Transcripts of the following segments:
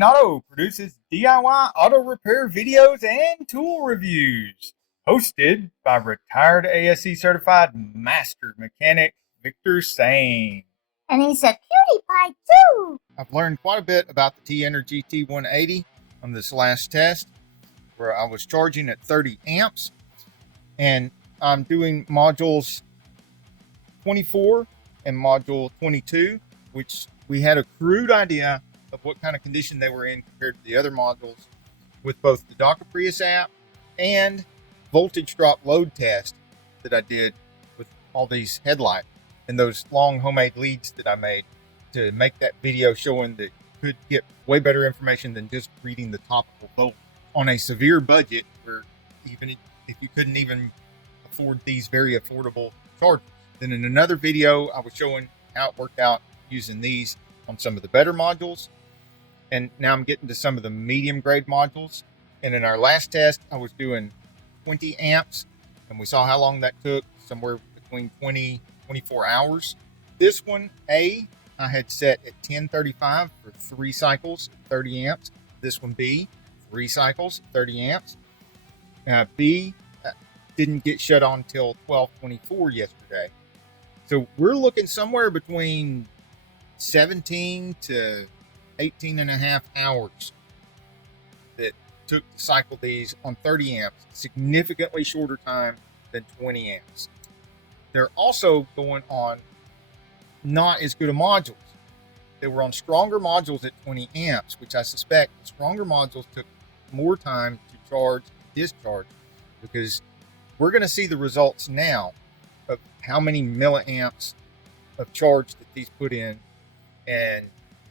Auto produces DIY auto repair videos and tool reviews. Hosted by retired ASE certified master mechanic Victor Sane. And he's a cutie pie too. I've learned quite a bit about the Tenergy T180 on this last test, where I was charging at 30 amps, and I'm doing modules 24 and module 22, which we had a crude idea of what kind of condition they were in compared to the other modules with both the Discharger Prius app and voltage drop load test that I did with all these headlights and those long homemade leads that I made to make that video showing that you could get way better information than just reading the topical volt on a severe budget, where even if you couldn't even afford these very affordable chargers. Then in another video, I was showing how it worked out using these on some of the better modules. And now I'm getting to some of the medium grade modules. And in our last test, I was doing 20 amps, and we saw how long that took, somewhere between 20, 24 hours. This one, I had set at 1035 for 3 cycles, 30 amps. This one, B, 3 cycles, 30 amps. B didn't get shut on until 1224 yesterday. So we're looking somewhere between 17 to 18 and a half hours that took to cycle these on 30 amps, significantly shorter time than 20 amps. They're also going on not as good a modules. They were on stronger modules at 20 amps, which I suspect stronger modules took more time to charge and discharge, because we're going to see the results now of how many milliamps of charge that these put in and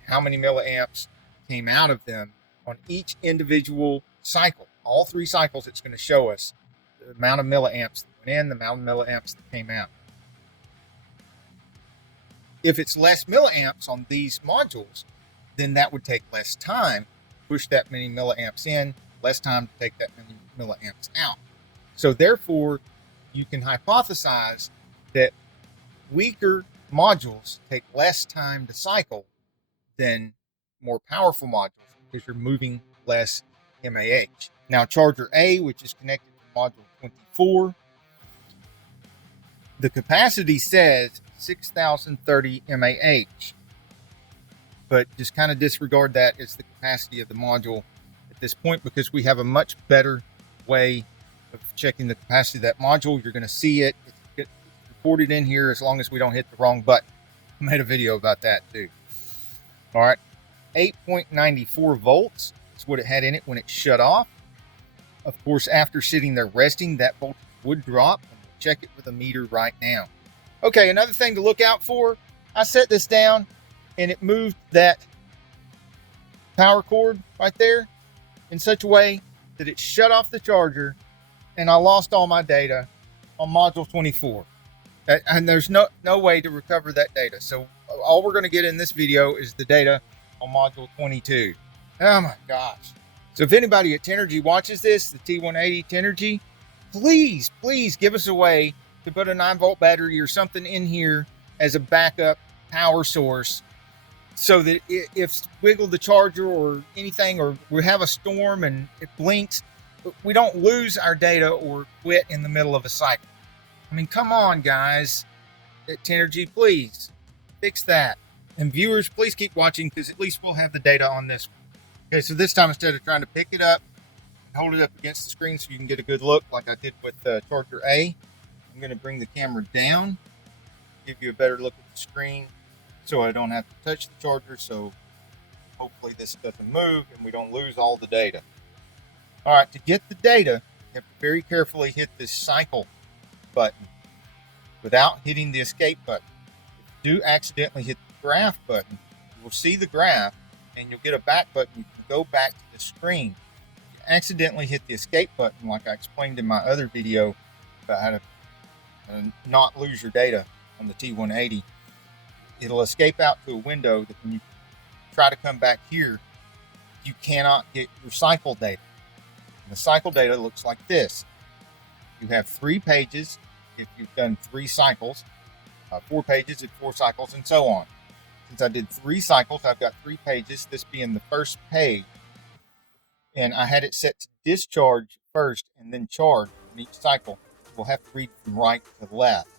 how many milliamps came out of them on each individual cycle. All 3 cycles, it's going to show us the amount of milliamps that went in, the amount of milliamps that came out. If it's less milliamps on these modules, then that would take less time to push that many milliamps in, less time to take that many milliamps out. So therefore, you can hypothesize that weaker modules take less time to cycle than more powerful modules, because you're moving less MAH. Now, charger A, which is connected to module 24, the capacity says 6,030 MAH, but just kind of disregard that as the capacity of the module at this point, because we have a much better way of checking the capacity of that module. You're going to see it. It's recorded in here as long as we don't hit the wrong button. I made a video about that too. All right, 8.94 volts is what it had in it when it shut off. Of course, after sitting there resting, that voltage would drop, and we'll check it with a meter right now. Okay, another thing to look out for, I set this down and it moved that power cord right there in such a way that it shut off the charger, and I lost all my data on module 24. And there's no way to recover that data. So all we're going to get in this video is the data on module 22. Oh my gosh. So if anybody at Tenergy watches this, the T180 Tenergy, please give us a way to put a 9-volt battery or something in here as a backup power source, so that if wiggle the charger or anything, or we have a storm and it blinks, we don't lose our data or quit in the middle of a cycle. I mean, come on, guys at Tenergy, please fix that. And viewers, please keep watching, because at least we'll have the data on this one. Okay, so this time, instead of trying to pick it up and hold it up against the screen so you can get a good look like I did with charger A, I'm going to bring the camera down, give you a better look at the screen so I don't have to touch the charger. So hopefully this doesn't move and we don't lose all the data. All right, to get the data, you have to very carefully hit this cycle button without hitting the escape button. If you do accidentally hit the graph button, you will see the graph and you'll get a back button. You can go back to the screen. If you accidentally hit the escape button, like I explained in my other video about how to not lose your data on the T180, it'll escape out to a window that when you try to come back here, you cannot get your cycle data. And the cycle data looks like this. You have 3 pages if you've done 3 cycles, 4 pages at 4 cycles, and so on. since I did 3 cycles, I've got 3 pages, this being the first page. And I had it set to discharge first and then charge in each cycle. We'll have to read from right to left.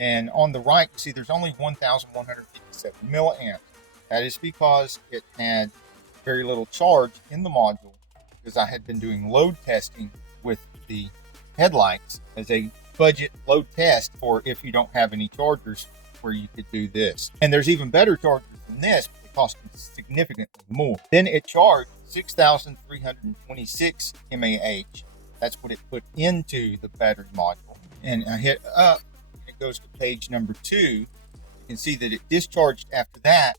And on the right, you see there's only 1,157 milliamps. That is because it had very little charge in the module, because I had been doing load testing with the headlights as a budget load test for if you don't have any chargers, where you could do this. And there's even better chargers than this, but they cost significantly more. Then it charged 6,326 mAh. That's what it put into the battery module. And I hit up, it goes to page number 2. You can see that it discharged after that.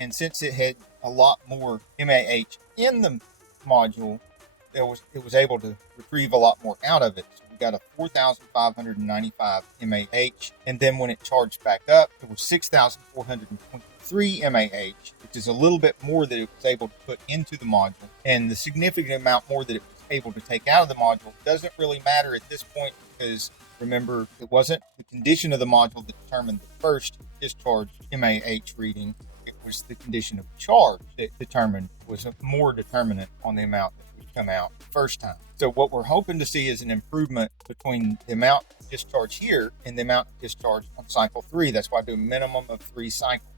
And since it had a lot more mAh in the module, it was able to retrieve a lot more out of it. So we got a 4,595 mAh. And then when it charged back up, it was 6,423 mAh, which is a little bit more that it was able to put into the module. And the significant amount more that it was able to take out of the module doesn't really matter at this point, because remember, it wasn't the condition of the module that determined the first discharge mAh reading. It was the condition of charge that was more determinant on the amount that would come out the first time. So what we're hoping to see is an improvement between the amount of discharge here and the amount of discharge on cycle 3. That's why I do a minimum of 3 cycles.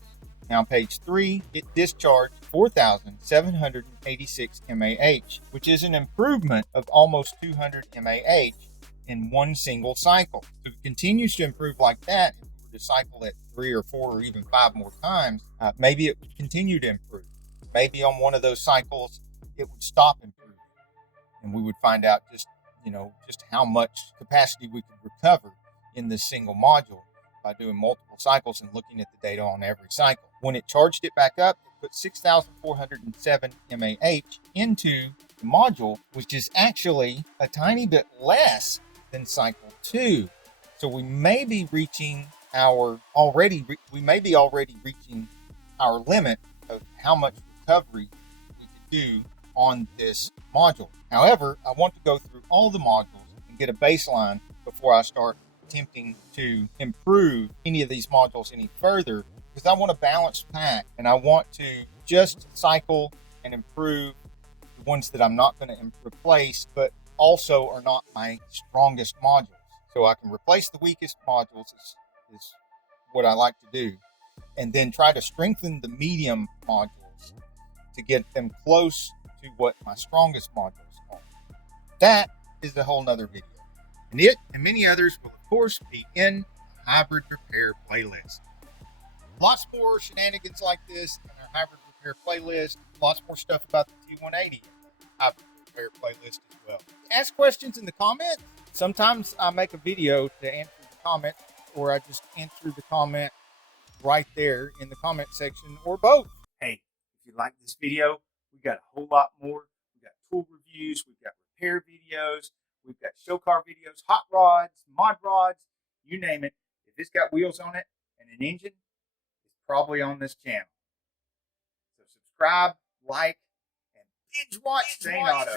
Now, on page 3, it discharged 4,786 mAh, which is an improvement of almost 200 mAh in one single cycle. So if it continues to improve like that, if we were to cycle it 3 or 4 or even 5 more times, maybe it would continue to improve. Maybe on one of those cycles, it would stop improving, and we would find out just how much capacity we could recover in this single module by doing multiple cycles and looking at the data on every cycle. When it charged it back up, it put 6,407 mAh into the module, which is actually a tiny bit less than cycle 2. So we may be already reaching our limit of how much recovery we could do on this module. However, I want to go through all the modules and get a baseline before I start attempting to improve any of these modules any further, because I want a balanced pack, and I want to just cycle and improve the ones that I'm not going to replace, but also are not my strongest modules. So I can replace the weakest modules is what I like to do, and then try to strengthen the medium modules to get them close to what my strongest modules are. That is a whole nother video. And it and many others will, of course, be in the hybrid repair playlist. Lots more shenanigans like this in our hybrid repair playlist. Lots more stuff about the T180 hybrid repair playlist as well. Ask questions in the comments. Sometimes I make a video to answer the comment, or I just answer the comment right there in the comment section, or both. Hey, if you like this video, we got a whole lot more. We got tool reviews, we've got repair videos, we've got show car videos, hot rods, mod rods, you name it. If it's got wheels on it and an engine, it's probably on this channel. So subscribe, like, and binge watch Sane Auto.